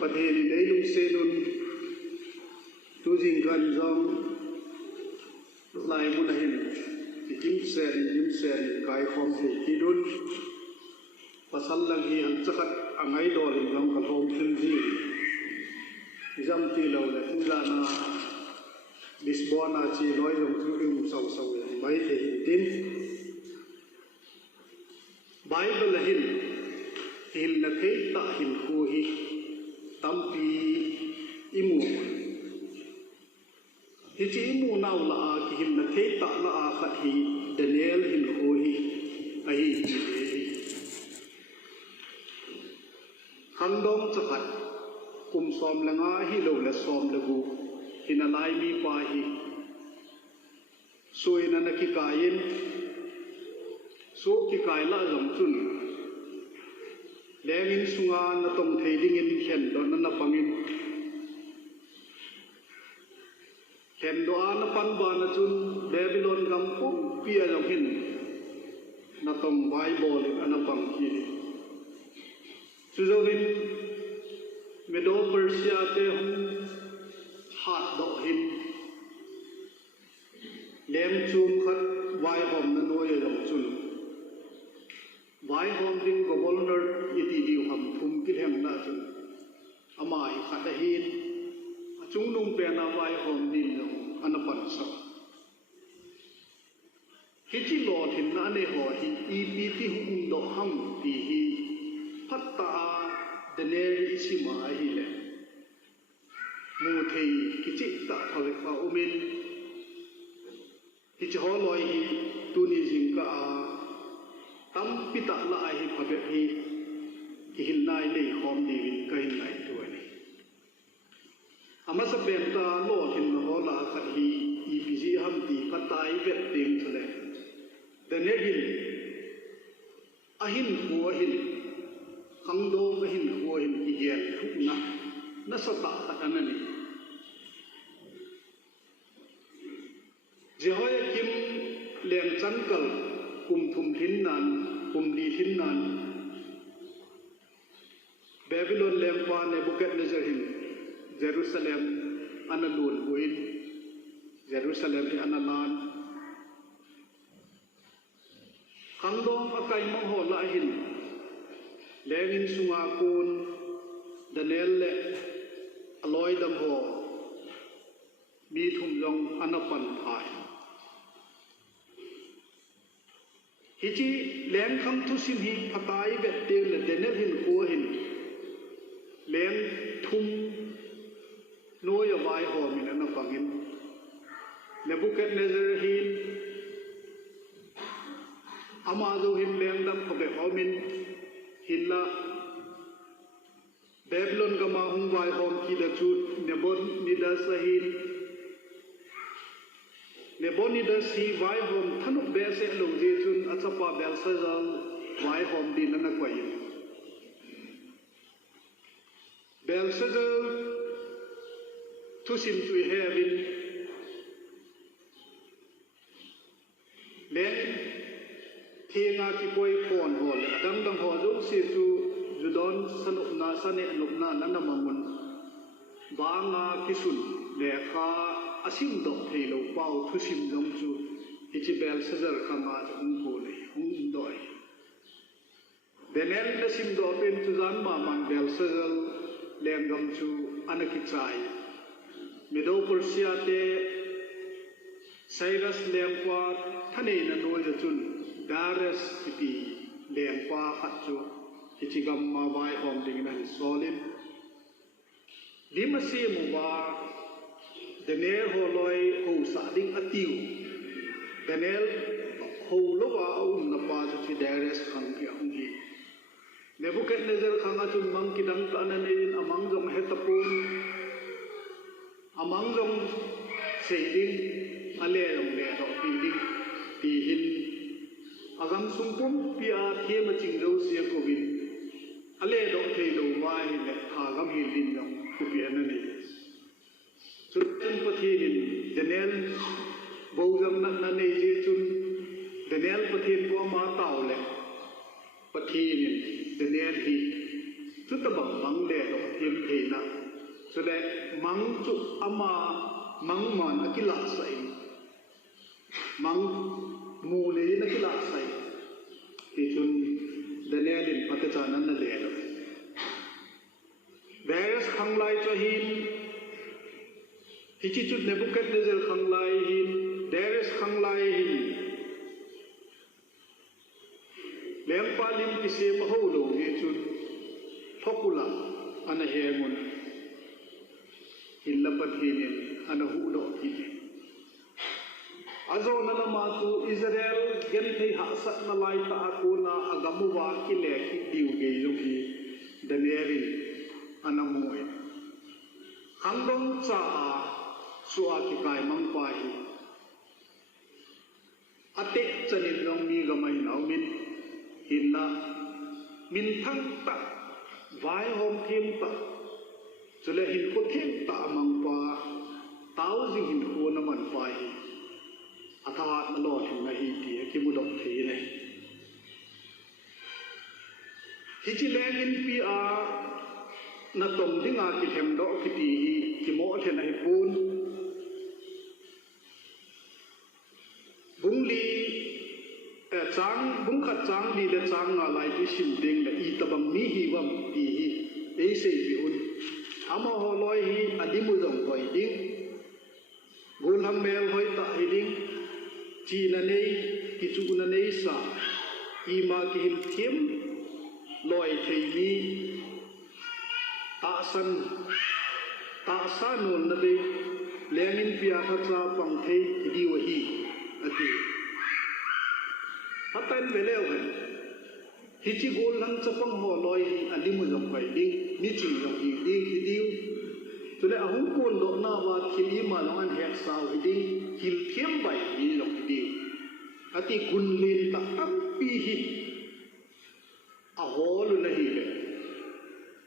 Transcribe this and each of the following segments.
ประเทศในลุงเซนุนตูจิงกันจองลายมุนหินยิ้มเสนกายคอมเทที่ดุนภาษาลังฮีหันจักรอังไงดอลิงลำกระทงขึ้นที่จำที่เราเลยอุลานาลิสบอนาจีร้อยลงทุนสาวไม่เห็นดินไบเบิลหินนักเตะหินคูฮีตัมปีอิมูฮิจิอิมูนาวลาคิหินนักเตะลาขัดฮีเดเนียลหินคูฮีไอฮีขันดองจักรกุมซ้อมละงาฮิโลและซ้อมละกูหินาลายมีปาฮีสวยนันกิกายินสู้กิกายละลำจุนแรงอินสุงานตรงเทดิ่งอินเห็นโดนนันปังอินเห็นโดนปันบานจุนเบบิโลนกำปุ๊บเปียลงหินนัตรงไวบอลอันปังฮีสุดวินเมโดเปอร์เซียเตหงหาดดอกหินเลี้ยงจูมขัดไวหอมนันวยลงจุนไวหอมดิ้งกับบอลเนอร์ยิติดิวหำทุ่มกิเลมน่าจุนอามาอิขัดหินจุงนุ่มเป็นอาไวหอมดิ้งลงอันปันสักฮิจิโลหินนั่นเองหัวหินอีปีที่หุ่นดอกหำปีฮีพัตตาเดเนริชิมาฮีเลมูเทยกิจิตะทวิฟาอุมินฮิจฮอลอยฮีตุนิจิงกาตัมปิตะลาฮีพะเบฮีกิหินนายเลยหอมดีวินก็หินนายตัวนี้อามาสเปนตาโลหินมโหลาขัดฮีอีพิจิฮัมตีพัตตาอีเวตติงทะเลเดเนหินอหินหัวหินขังโดมหินหัวหินอีเดียทุกนัสตะอันนั้นนี่เจ้าให้กิมเลี้ยงจันกัลกุมทุมทินนันกุมดีทินนันเบบิโลนเลี้ยงควานในบุกเกตเนเซอร์หินเยรูซาเล็มอันนั้นลูนบุอินเยรูซาเล็มที่อันนั้นลานขังโดมอากายมังโหลาหินเลี้ยงอินสุงาคูนเดเนลเลอลอยดัมโฮมีทุ่มลงอันปันพายฮิจิเลี้ยงคำทุสินหิพัตายเวทเตียงและเดเนลหินโคหินเลี้ยงทุ่มโนยบายหอมินอันปังหินเนบุเกตเนเซอร์หินอามาโซหินเลี้ยงดัมพเบหอมินหินละเบบิโลนก็มาหุงไวหอมกีดจุดเนบอนนิดาสหินเนบอนนิดาสีไวหอมทนุเบสเอลงเจจุนอัศปาเบลเซซัลไวหอมดินนักไวเบลเซซัลทุสินจุยเฮวินเลนเทียงอาคิปอยพอนหอลดังหอลุสิจูจุดอนสนุกนาสเนลุกนานันมังมุนบางอาคิสุนเลขาอาซิมดอกเทโลเป้าทุสิมลงจูฮิจิเบลเซซัลขามาจะหุงโกเลยหุงดอยเดนเอลนซิมดอกเป็นจุจานมามันเบลเซซัลเลงกำจูอันกิจใจเมโดเปอร์เซียเตไซรัสเลมกว่าท่านเองนั้นโดยจุนดาร์สติปีเลมกว่าขัดจูฮิจิกัมมาไวหอมดิ่งนั้นโซลิมดิมาซีมูบาเดเนลโฮลอยโฮสาดิ่งอติวเดเนลโฮโลวาอุนนปาจุที่ดาร์สขังที่อังกีเนบุเกตเนเซอร์ขังอาจุนมังกิดังตานันเองอามังจงเฮตปูนอามังจงเสดิงอเลลงเลดอกปีดิงปีหินอากำสุงปุมปีอาเทียมจิงเราเสียกวินอเลดอกเทโลวายเลหากำหินดินลงกุปีนันนี่สุดจนปฏิหินเดเนลบูจังนันนี่เจจุนเดเนลปฏิบัวมาเต่าเลยปฏิหินเดเนลฮีสุดตะบังบังเลดอกเท thiêm thế na cho nên mang chút ama mang man akila sai mang mù này akila sai thì chun Daniel in patachanan na lelo Darius khang lai cho hin hichi chut Nebuchadnezzar khang lai hin Darius khang lai hin leng palim kise maholo ge chut thokula ana hengun hillapathinin ana hudo kini azo nala matu Israel gen thei ha sat na lai ta akuna agamu wa ki le ki diu ge yo ki Daniel ana moe khangdong cha a suwa ki kai mang pa hi ate chanin rong mi ga mai nau min hinna min thang ta vai hom thêm ta cho lẽ hin ko thêm ta mang pa tao jing hin ko na man pa hi athat na lo thing na hi ti ki mu dok thi ne hi chi leng in pi a na tom dinga ki them do ki ti hi ki mo the na hi pun bung li chang bung khat chang li le chang na lai ki sim ding le I tabang mi hi wam ti hi e se bi un ama ho loi hi adimu dong koi ding gun ham mel hoi ta hi ding chi na nei ki chu na nei sa I ma ki him thiam loi thei mi ta san non na be lengin pia kha cha pang thei di wa hi ati hatan veleu han hichi gol lang chapang ho loi hi alimu jong pai ding ni chi jong hi ding hi diu tule ahung kon do na wa thili ma longan hek sao hi ding hil thiam bai ni jong hi diu ati gun lin ta am pi hi a hol na hi le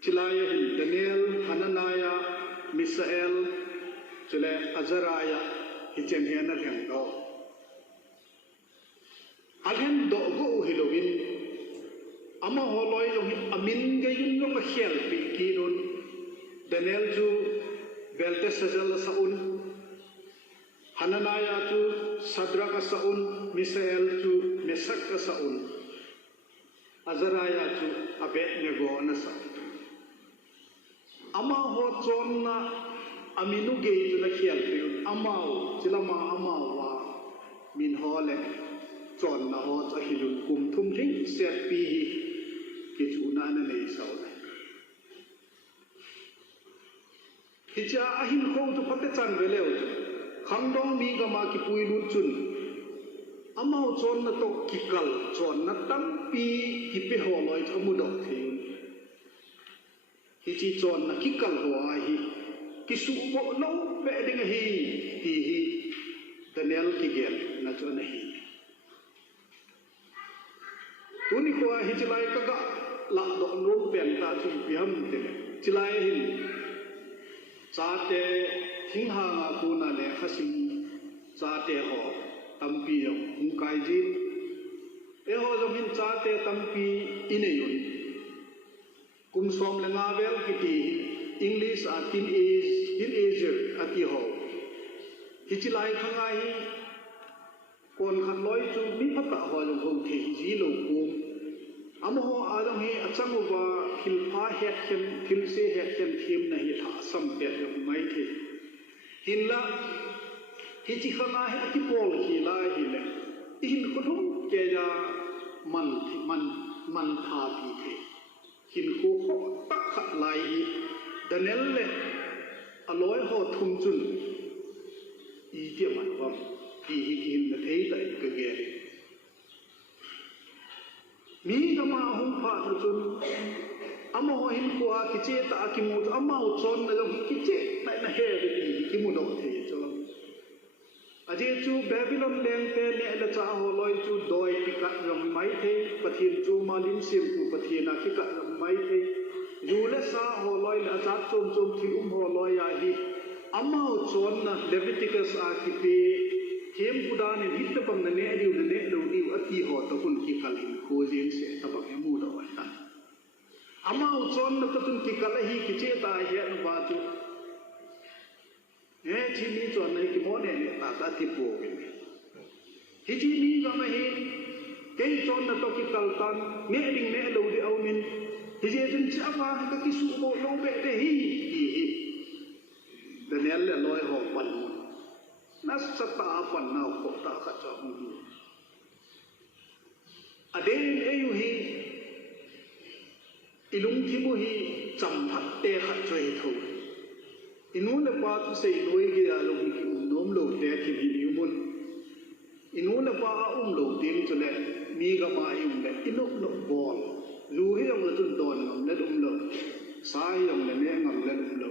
chilaya hin Daniel Hananaya Misael chule Azariah hi chen hian na heng do again do go hilowin ama holoi jong amin ge yun jong khel pi ki non Daniel ju Belteshazzar saun Hananaya ju Shadrach saun Misael ju Meshach saun Azariah ju Abednego na sa ama ho chon na aminu ge ju na khel pi amao chilama amao wa min hole chọn na ho cha hilun kum thum thing set pi hi ki chu na na nei sau le hi cha a hin ko tu phatte chan ve leo khang dong mi ga ma ki pui lu chun amao chon na to ki kal chon na tam pi ki pe ho loi amu dok thing hi chi chon na ki kal ho a hi ki su bo no ve ding hi ti hi Daniel ki gel na chon hi tuni ko hi chilai ka ga la do rom pen ta chi biham te chilai hin cha te thing ha nga ku na le khasim cha te ho tampi yo hung kai ji e ho jo hin cha te tampi ine yun kum som le nga vel ki ti English a teenager ati ho hi chilai khanga hi kon khan loi chu mi phata ho lo ho the ji lo kum am ho adam hi achang wa hil pha het khem hil se het khem thim na hi tha sam pe yo mai the hin la hi chi khana hi ki pol ki la hi le hin ko thum ke ja man tha pi the hin ko ko tak khat lai hi Daniel le aloi ho thum chun I ke man wa ki hi kim na thei tai ka ge mi na ma hum pha na chun ama ho hin ko a ki che ta ki mu ama ho chon na lo ki che nai na he de ki mu do the cho aje chu Babylon leng te ne la cha ho loi chu doi ki ka ram mai the pathin chu malin sim ku pathina ki ka ram mai the yu le sa ho loi la cha chom thi ho loi ya hi ama ho chon na Leviticus a ki pe Kem kudan in hit pang na ne adiu ati ho to kun ki kal in ko jin se tabak emu do wa amau chon na tatun ki kala hi ki che ta he na ba chu he chi ni chon na ki mo ne ta ta ti po ki hi chi ni ga ma hi ke chon na to ki kal tan me ding me lo di au min hi je tin cha ba ka ki su bo lo be te hi de ne le loi ho pan na sa ta pan na ko ta ka cha mu aden ayu hi ilung thimu hi cham phat te kha choi tho inu le pa tu sei loi ge a lo ki nom lo te thi bi yu mun inu le pa lo tim chu le mi ga ma yum le inu no bol lu hi yong le tun don ngam le dum lo sai yong le me ngam le dum lo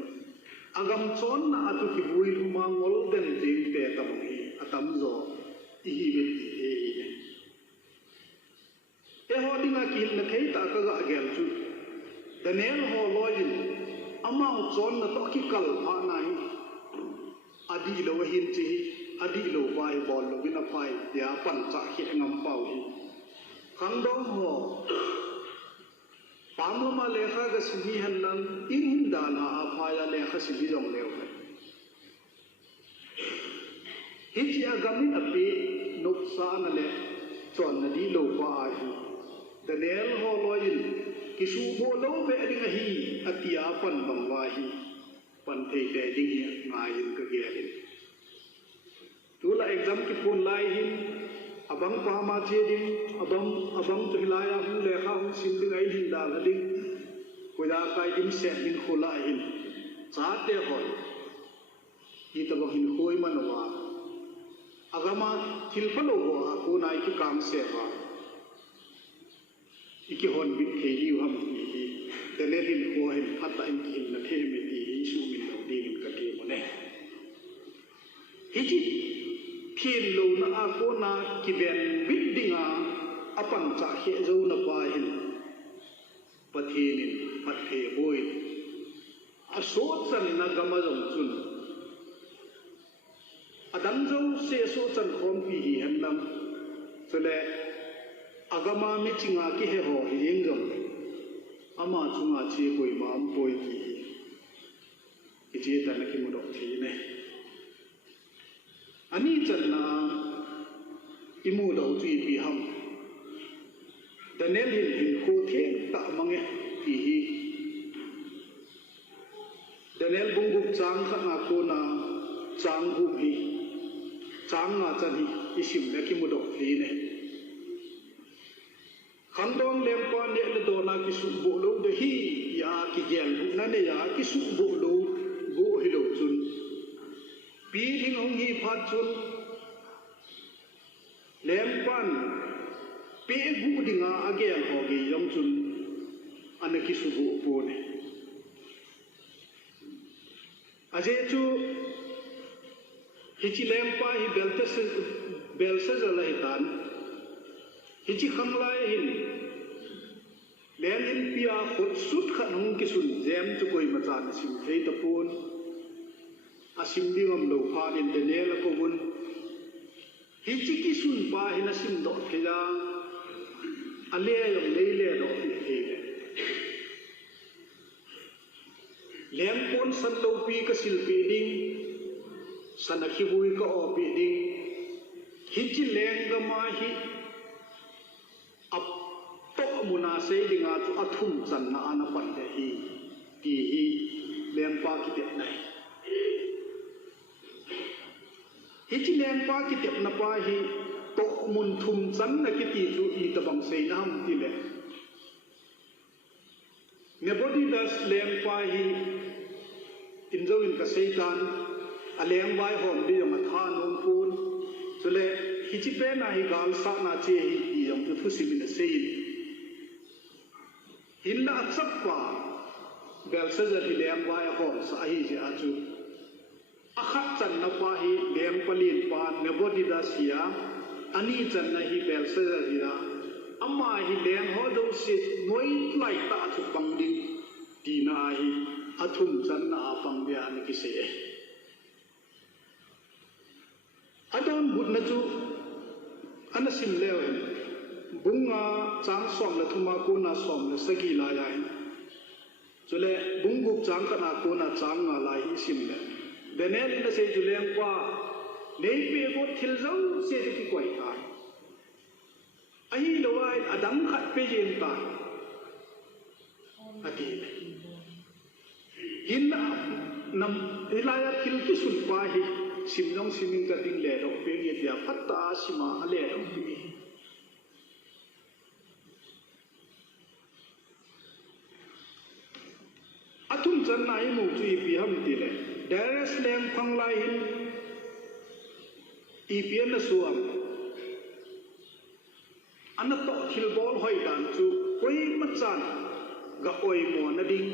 agam chon na atu ki bui lu ma ngol den jing te tam hi atam zo i hi be ti e ho dinga ki na khei ta ka ga gel chu Daniel ho loin amau chon na to ki kal pha nai adi lo hin chi adi lo bai bol lo bina pai ya pan cha hi ngam pau hi khang dong ho pam ma lekha ga sihi han lang in hin da na a pha ya lekha sihi jong leo hi chi agamin api nok sa na le chon na di lo pa hi Daniel ho loin kisu bo lo be ding hi atia pan bang wa hi pan thei te ding hi ngai in ka ge in tu la exam ki pon lai hin abang pa ma che ding abang tu lai a hu le kha hu sim ding ai hin da la ding ko da kai dim se hin khu la hin cha te hoi hi ta ba hin khoi man wa agama thil pa lo wa ko nai ki kam se wa iki hon bit ke liu ham hi te le hin ko hin phat ta in kin na the me ti su min lo ding ka ke mo ne hi chi phin lo na a ko na ki ben bit dinga apan cha he zo na pa hin pathin pat the boy a so chan na gama jong chun adam zo se so chan khom pi hi han lam chule agama mi chinga ki he ho yeng jong ama chunga chi koi ma am poi ki je ta na ki mo do thi ne ani chan na imu do chi pi ham Daniel hin ko the ta mange hi Daniel bung gup chang kha na ko na chang gu hi chang na chan hi isim le ki mo do thi ne Khandong lempa ne le do na ki su bo lo de hi ya ki gel bu na ne ya ki su bo lo go hi lo chun pi thing hong hi phat chun lempan pe gu dinga agel ho gi yong chun an ki su bo po ne aje chu hi chi lempa hi belsa za la hi tan hichi khamlai hin len in pia khut sut khan hung ki sun jam chu koi ma chan sim thei ta pun asim dingam lo pha in de ne la ko bun hichi ki sun pa hin asim do thela ale yong le le do thei le lem pon san lo pi ka sil pi ding sanakhi bui ka o pi ding hichi leng ga ma hi to muna sei dinga chu athum chan na ana pan de hi ti hi lem pa ki te nai hi chi lem pa ki te na pa hi to mun thum chan na ki ti chu i ta bang sei na ham ti le ne body das lem pa hi in zo in ka sei tan a lem vai hom di yong a tha nom pun chu le hi chi pe na hi gal sa na che hi ti yong tu thu sim na sei Hilla atsappa belsa ja di lem wa ho sa hi ji aju akhat chan na pa hi lem palin pa ne body da sia ani chan na hi belsa ja di ra amma hi lem ho do si noi lai ta chu pang ding ti na hi athum chan na pang bia ni ki se adam bud na chu anasim lew bunga chang som la thuma ko na som la sagi la ya จุเลบุ้งบุกจังกันอากูน่าจังอะไรฮิสิมเลยเดนเนลน่ะเสียจุเลงว่าเนยเปียกทิลเจ้าเสียที่กวยตายไอ้เราไอ้อดัมขัดไปยืนตายอดีตหินนำเวลาทิลที่สุดไปสิมน้องสิมิงกันดิ้งเล่ดอกเปียเดียพัตตาสิมาเล่ดอกเปียอาทุ่มจันนายมูจุยปีฮัมตีเลยเดรสเลงพังไลหินอีเปียนส่วนอันนั้นต่อทิลบอลหอยดันจูคุยมัดจันกับออยหมอนาดิง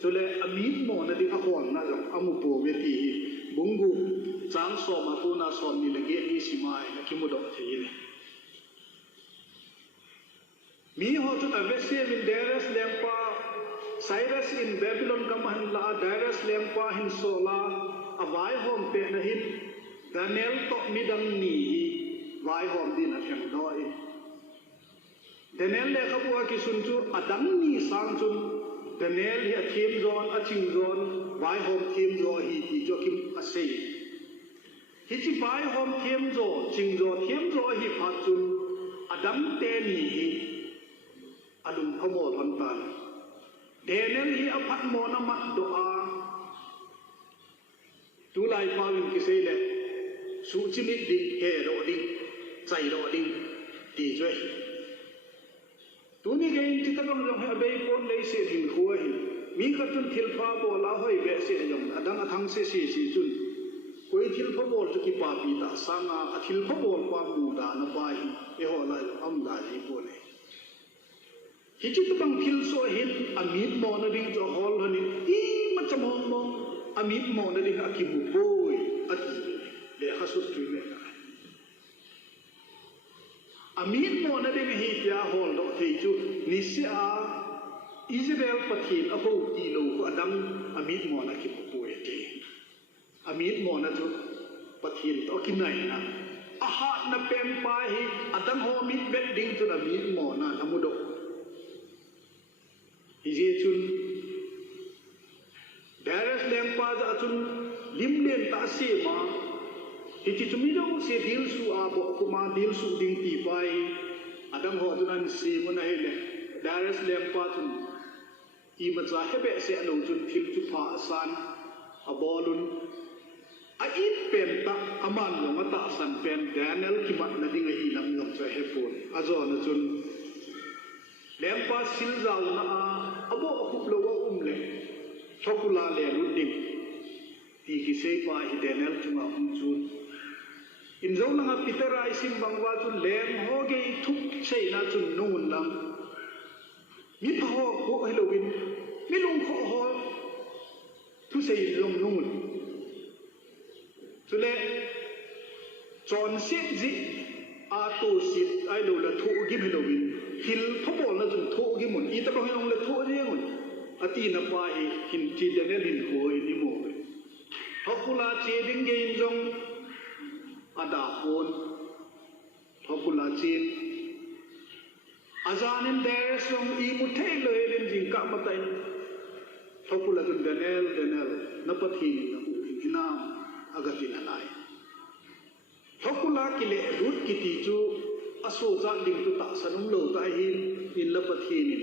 จุเลอมีดหมอนาดิงอห่วงนะจ๊ะอามุปโปเวทีบุ้งบุกจางสอมาปูนาสอมนี่ละเกอีสิมาไอ้นักมุดอกเทียนมีหัวจุดอเวสเซียนเดรสเลงปาไซรัสอินเบบิลอนกัมหันลาเดรสเลงปาหินโซลาอวายโฮมเตนะหินดาเนลตอกมิดังนีวายโฮมดีนะเพียงดอยดาเนลเลขบัวกิสุนจูอดัมนีสังจุนดาเนลเฮียทีมโซนอชิงโซนวายโฮมทีมโซฮีที่จกิมอาเซฮิจิวายโฮมทีมโซชิงโซทีมโซฮีพัดจุนอดัมเตนีฮีอดุมขโมยพันตันเดนเนลฮีอภัทโมนามัดดูอาตุลายพาวินกิเซเลสูจิมิดิเฮโรดิใจโรดิดีจ้วยตัวนี้เองที่ตั้งเราให้ใบปนเลยเสียหินหัวหินมีกระตุ้นทิลฟ้าโบลาห้อยเบสเสียยงอดังทั้งเสียสีจุนคุยทิลฟ้าโบลจะกี่ปาปีตาสังอาทิลฟ้าโบลความมูดานไปเอโหลายอัมดาลีโบเลยฮิจิตบังทิลโซหินอามิดโมนาดิงจะฮอลฮันิอีมันจะมองอามิดโมนาดิงอากิมุโบยอากิเลขาสุดจุยเลยนะอามิดโมนาดิงฮิตยาฮอลดอกเทจูนิสอาอิสราเอลปะทินอโบตีโลก็อดัมอามิดโมนากิมุโบยเตอามิดโมนาจุปะทินต่อกินไหนนะอาหารนับเป็นไปอดัมโฮมิดเบ็ดดิ้งจุอามิดโมนาทำมุดฮิจิจุนเดรสเลมปาจะจุนลิมเลนตาเสียมาฮิจิจุมิดงเสียดิลสูอาบอกกุมาดิลสูดิ้งตีไปอดัมหัวจุนันสีมันให้เลยเดรสเลมปาจุนอีมันจะให้เบสเสียลงจุนทิมจุพาสันอบอลุนไออีเป็นตาอามันลงมาตาสันเป็นแดเนลกิมัดนั่นดิ้งให้ลำน้ำจะให้ปูนอาจารย์จุนเลมปาสิลซาลนาอาบอกคุบโลวะเลยชกุลาเลรุดิมที่กิเซปาฮิเดเนลจุมาจุนอินโซนังปิตราอิสิมบังวาจุนเลมโฮเกยทุกเชยนาจุนนูนลังมิพอโฮเฮโลวินมิลุงโฮโฮทุเซยลงนูนจุเลจอนเซจิอาตูสิตไอโลละทุกิมเฮโลวินฮิลพบอลละจุนทุกิมุนอีตะประหงละทุเรียงุนอตีนปาอิหินที่เดนเนลินโคยนิโมเปทอกุลาเจดิงเกนจงอาดาโอนทอกุลาเจนอาจารย์เดรสงอีมุเทเลยเล่นจิงกะมาตัยทอกุลาจุนเดนเนลนับทีนับหินามอากาศินาไลทอกุลากิเลรุดกิติจูอโศจาดิงตุตาสนุมโลตาหินอินลับทีนิ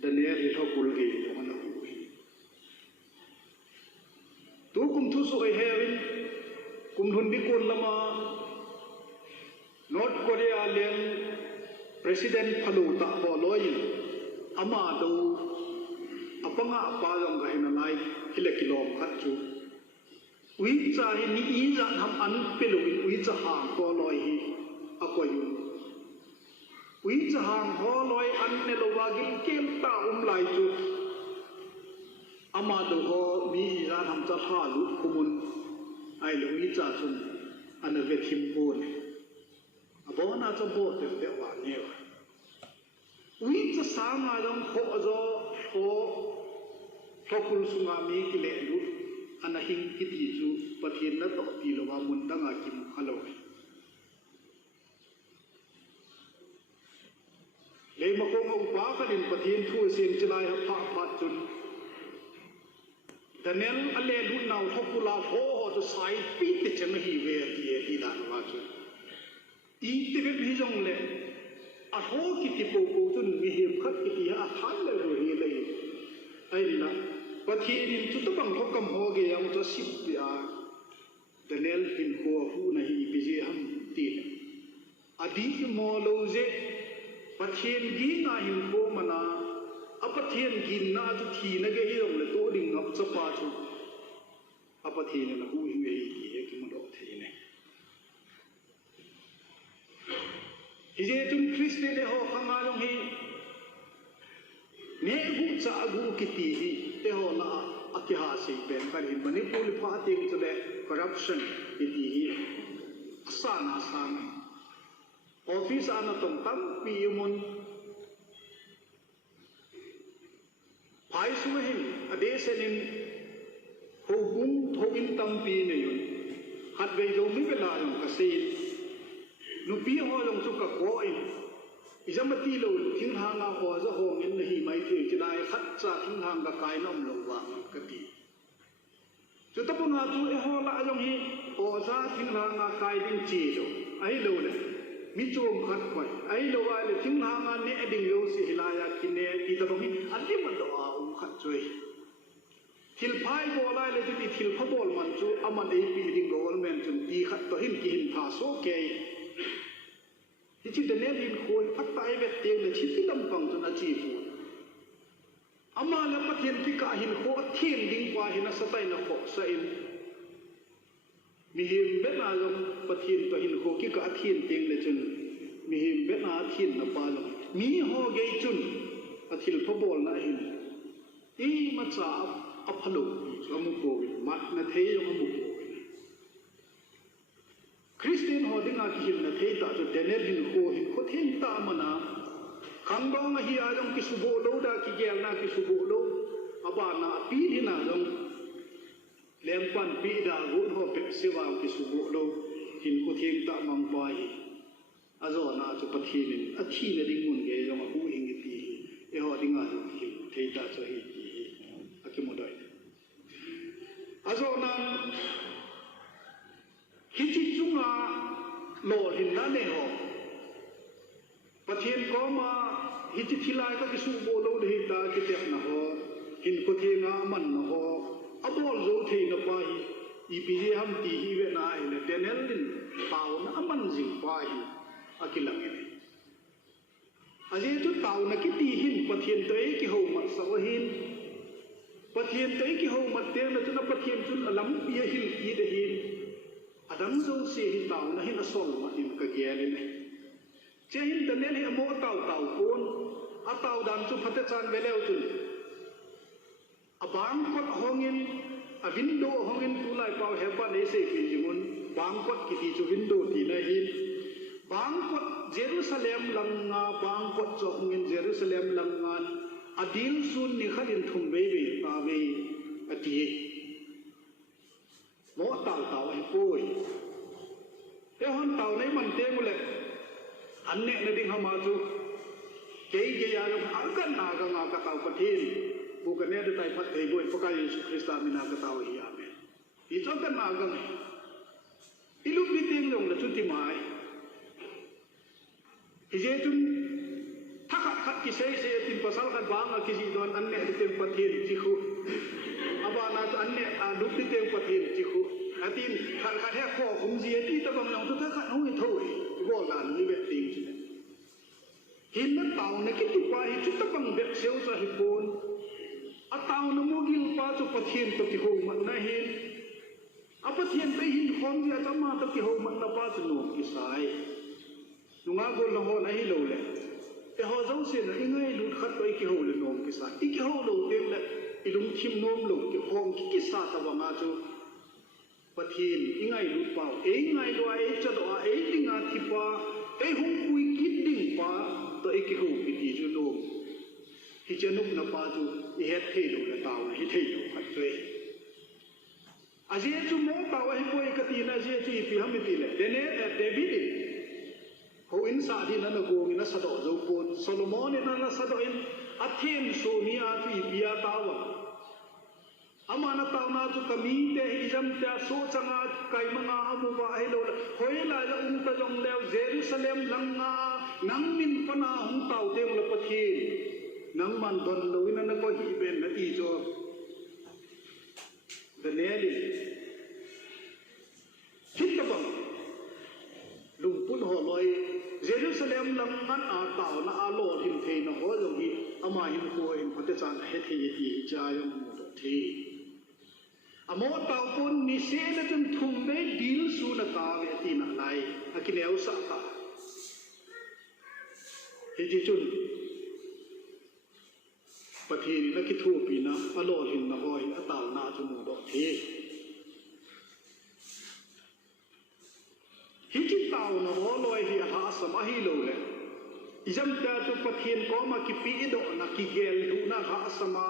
เดนเนลที่ทอกุลเกยตรงนั้นตัวกุมทุสุไอเฮวินกุมทุนดิกุลละมานอร์ทโคเรียเลียนประธานพลูตาบอลอยอามาดูอปังอาปาจังกันนั่นไงฮิเลกิโลมขัดจูวิจารินีอีจันทำอันเปลุวิจาหางบอลอยอากวยวิจาหางบอลอยอันเนลวากิเกมตาไลจูอามาดูฮอมีร้านทำจัดหาลุคุมุนไอหลวงวิจารณ์อันเวทิมโบนบอกว่าน่าจะโบนเดี๋ยวว่าเนี่ยวิจสามารถต้องโคจรโคทอคุลสุงามีกิเลลุอันหิงกิติจูปะเทียนนัตตตีลวามุนตั้งอากิมฮัลโหลเลยมาโกงเอา tong pa ka din pathian thu sen chlai ha pha phat chun Daniel ale lu nau thokula ho ho to sai pi te chang hi ve ti dan wa chu I te ve hi jong le a ho ki ti po ko chun mi he khat ki ti a than le ro hi le ai na pathian in chu to bang thok kam ho ge yang cho sip ya Daniel hin ko hu na hi bi je ham ti adi mo lo je pathian gi na hin ko mana apathian gi na chu thi na ge hi rong le to ding ngap cha pa chu apathian na hu hi hi he ki mo do the ne hi je tum Christian de ho khama long hi ne gu cha gu ki ti hi te ho na akya se ben kan hi manipur pha ting chu le corruption ki ti hi sana sana office ana tong tam pi mun phai su hin ade senin ho bung thogin tam pi ne yun hat ve jo mi bela yong ka se nu pi ho long chu ka ko in izamati lo thing hang a ho za ho ngin hi mai the chi dai khat cha thing hang ka kai nom lo wa ka ti chu ta pung ha chu e ho la jong hi ho za thing hang a kai ding chi lo ai lo le mi chom khat khoi ai lo wa le thing hang a ne ding lo si hilaya ki ne ti ta bang hi ali ma do a khat choi thil phai bo lai le ti thil pha bol man chu aman ei pi ding government chun ti khat to hin ki hin tha so ke Hichi dene din khoi phat tai vet teng le chi lam pang chun a chi fu ama la pathian ki ka hin kho thien ding kwa hin a satai na kho sa in mi him bet na lo pathian to hin kho ki ka thien teng le chun mi him bet na thien na pa lo mi ho ge chun a thil pho bol na hin I ma cha a phalo amu ko mat na the yo amu ko Christian holding a him na theta to Daniel hin ko then ta mana khang dong hi a jong ki subo lo da ki gel na ki subo lo aba na pi ni na jong lem pan pi da gu ho pe sewa ki subo lo hin ko then ta mang pai azo na chu pathi ni a thi na ding mun ge jong hu hing ti e ho ding a hi theta cho hi ti a ki mo dai azo na Hichi chunga lo hin na ne ho pathian ko ma hichi thilai ka ki su bo lo de ta ki tek na ho hin ko the nga man na ho abol zo the na pa hi ipj ham ti hi ve na ai le Daniel din pau na aman jing pa hi akilang ne aje tu tau na ki ti hin pathian te ki ho ma sa hin pathian te ki ho ma te na chu na pathian chun alam pi hil ki de hin Adam zo se hi tau na hin asol ma hin ka gel ne che hin Daniel hi mo tau kon a tau dan chu phate chan veleu chun abang kot hongin a window hongin tulai pau he pa ne se ki jimun bang kot ki ti chu window ti na hin bang kot Jerusalem lang nga bang kot cho hongin Jerusalem lang nga adil sun ni khalin thum be be ta be ati Mo tàu ai pui, thế hon tàu này mình tên một lệ, anh nè nó đi ham mà chú, cái giờ nó ăn cái nào cái tàu phát thiên, bukan ada tai phát thấy buổi pakai Yesus Kristus mina cái tàu hi amen, itu kan nào cái này, ilu biting dong là chú tim mai, thì giờ chú thắc khắc cái sẽ tim pasal kan bang cái gì đó anh nè đi tìm phát thiên chỉ khu aba na an ne a duk ti teng pathin chi khu atin khan khan he kho khum ji ti ta bang long ta khan hui thoi go lan ni ve ting chi hin na taw na ki ti pa hi chu ta bang be seu sa hi pon a taw na mo gil pa chu pathin to ti ho man na hin a pathin te hin khom ji a ma ta ti ho man na pa chu no ki sai nunga go lo ho na hi lo le te ho zo se na ingai lut khat oi ki ho le no ki sai ti ki ho lo te le ilung thim nom lo ki khom ki sa ta wa ma chu pathin ingai lu pau e ngai lo ai cha do e tinga thi pa e hung pui ki ding pa to e ki hu ki ti chu no hi cha nuk na pa chu e het the lo la taw hi the lo khat tre a je chu mo taw hi poi ka ti na je chu pi ham ti le de ne David เขาอินสาที่นั่นกูมีนัสดอจูปูนโซโลมอนนี่นั่นนัสดออินอัฐินโซนีอาที่พิยาตาวะอามานาตาวนาจุกมีเตอิจัมเตโซจังอาไกมังอาอมูบาเฮโลหอยลาจะอุมตะจงเดวเยรูซาเล็มลังอานังมินปนาหุงเต่าเตงละปะทีนังมันดอนลุยนั่นก็ฮีเบนนาทีโจเดเนลิคิดกับบังลุงปุ่นหัวลอยเยรูซาเล็มลังมันอาเต่านาอาโลหินเทนหัวลงฮีอามาหินโคหินพัตจานเฮทีทีจายงมุดทีอโมตาวปุ่นนิเซนจนทุ่มเบดิลสูนตาเวทีนักไลอากิเลวสัตาเฮจิจุนปะทีนี้นักคิดทูปีนะอโลหินนะหอยอตาวนาจมูดอกทีฮิจิตาวนะหอลอยที่อาสมาฮิโลเลยอิจัมตาจุปะทีนก็มาคิปีดอกนักกิเกลดูนะอาสมา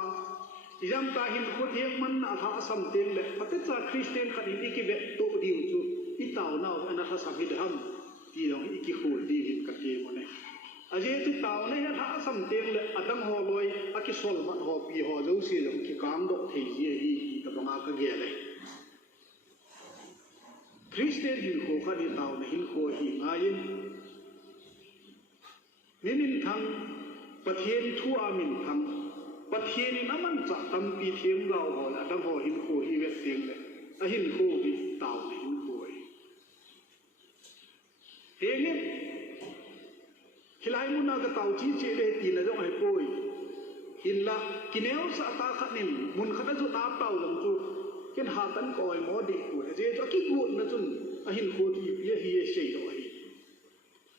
อิจัมตาหินคุดเฮมันอาสามเตียงเลยพัตตาคริสเตียนขันอิกิเวตุดิวจูอิตาวนาอันอาสามิดฮัมที่เราอิกิคูดีหินกัดเกมันเนี่ยอาเจติตาวเนี่ยถ้าสำเตียงเลยอดังหอลอยอากิสอลมันหอปีหอเจ้าเสียงกิกางดอกเทียฮีกับบังอากเกเลยคริสเตียนหินโคขันตาวเนี่ยหินโคหิงายินมินทังประเทศทั่วมินทังประเทศนี้น้ำมันจะตั้งปีเทียมเราหอละดังหอหินโคฮีเวสเตียงเลยอาหินโคปีตาวเนี่ยหินโคเฮ้ยฮิลายมุนากตาวจีเจเลตีละจ้องให้ป่วยฮินละกินเอลสตาขัดนิมมุนขัดจุดอาเต่าลงจูกินหาตันก่อยมอดีป่วยเจ๊จะกิกูนนะจุนอหินโคดีเยฮีเยเชยดอย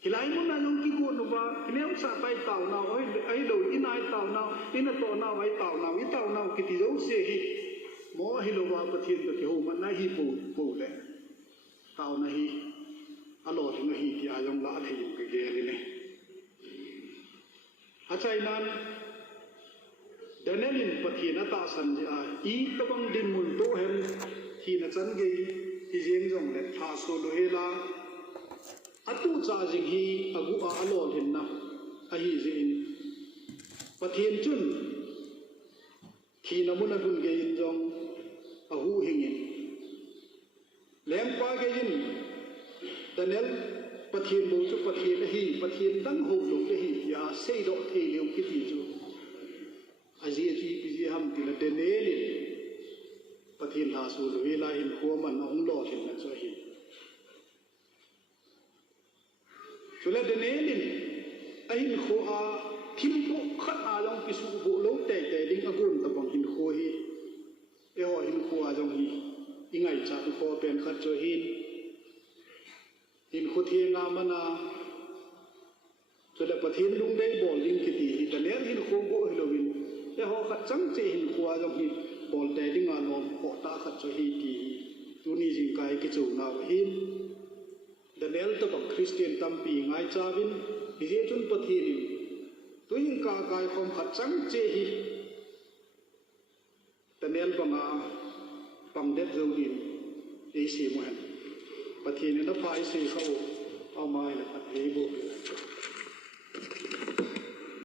ฮิลายมุนนาจงกิกูนว่ากินเอลสตาเต่านาไอ้โดยอินายเต่านาอินตัวนาไว้เต่านาวิเต่านากิติโรเสียฮีหมอฮิโลวาประเทศตัวเกี่ยวมันนาฮีปูเลยเต่านาฮีอร่อยนาฮีที่อายงละที่อยู่กับเกลีเนี่ยอาจารย์นั้นเดนเนลินปะทีนัตาสันจาอีตบังดินมุนโตเฮมที่นัจันเกย์ที่เจมจงเล็ดทาโซโลเฮลาอัตุจ่าจิงฮีอากูอาโลเห็นนะอาฮีจินปะทีนจุนที่นมุนดุนเกยินจงอาหูหิงินแหลมปาเกยินเดนเนลปะเทียนบูจุปะเทียนฮีปะเทียนตั้งหูลุกฮียาเซดอกเทเลียวคิดดีจูอาเจียจีปิจิฮัมติละเดเนลิปะเทียนลาสูลเวลาหินหัวมันองหล่อเห็นนักช่วยหินสุดละเดเนลิไอหินหัวทิมบุขัดอาลองพิสูบุโลแต่ดิ้งอกุนตะบังหินหัวฮีเอวหินหัวจงฮีอิงไงจ่าตุโคเป็นขัดช่วยหินหินขุดเทียงามานาสุดแล้วประเทศลุงได้บอลลิงกิตีแต่เนี้ยหินโคงโกฮิโลวินแต่เขาขัดจังเจหินขวาจงหินบอลแต่ดิ้งอานอมขอตาขัดช่วยฮีตีตัวนี้จิงกายกิจูนาวหินแต่เนี้ยตัวบังคริสเตียนตั้มปีง่ายจาวินดิเจจุนประเทศนี้ตัวยิงกากายความขัดจังเจฮีแต่เนี้ยบังอาปังเด็ดเจ้าดินเอเชียมวยประเทศนี้นับพายเสียเขาเอาไม้และปัดเหบุ